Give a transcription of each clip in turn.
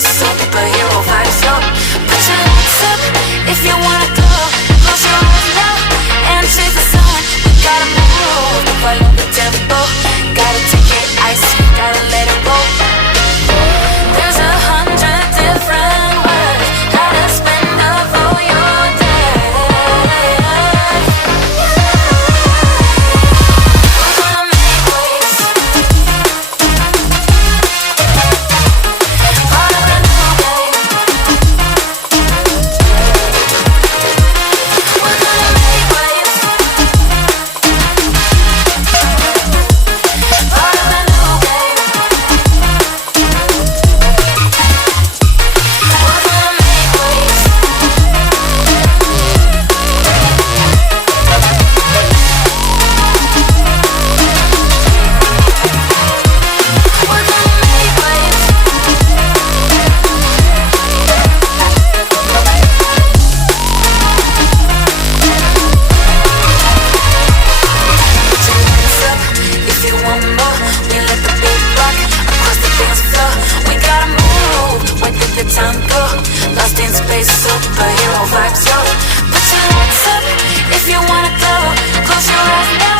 space, superhero vibes, yo. Put your lights up if you wanna go. Close your eyes now and chase the sun. We gotta move, follow the tempo. Gotta take it ice, gotta let it roll. There's 100 different ways how to spend up all your day. We're gonna make waves. Part of the new game. We're gonna make waves. Part of the new game. We're gonna make waves. We're gonna make waves. Put your hands up if you want more. We let the beat rock across the dance floor. We gotta move, where did the time go? Lost in space, superhero vibes, yo. Put your hands up if you wanna go. Close your eyes now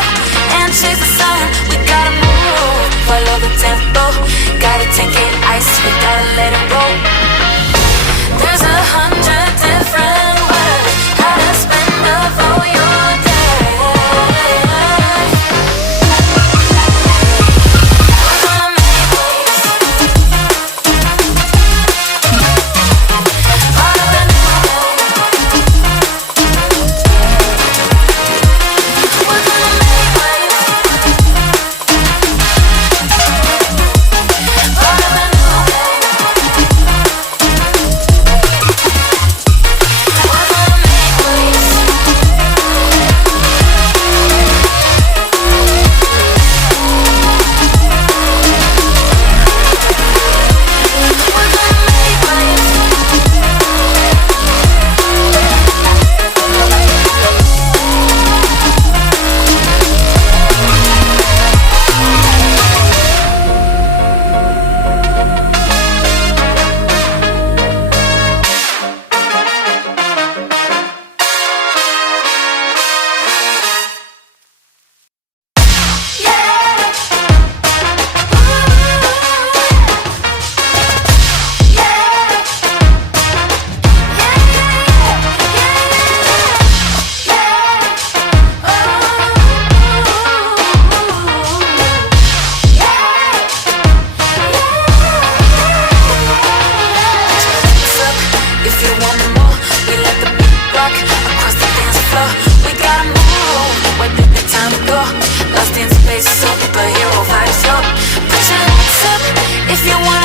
and chase the sun. We gotta move, follow the tempo. Gotta take it ice, we gotta let it roll. There's 100 different ways how to spend up all your day. We're gonna make waves. Part of the new game. We're gonna make waves. Part of the new game. We're gonna make waves. We're gonna make waves. If you want more, we let the beat rock across the dance floor. We gotta move, where did the time go? Lost in space, superhero vibes, yo. Put your hands up if you wanna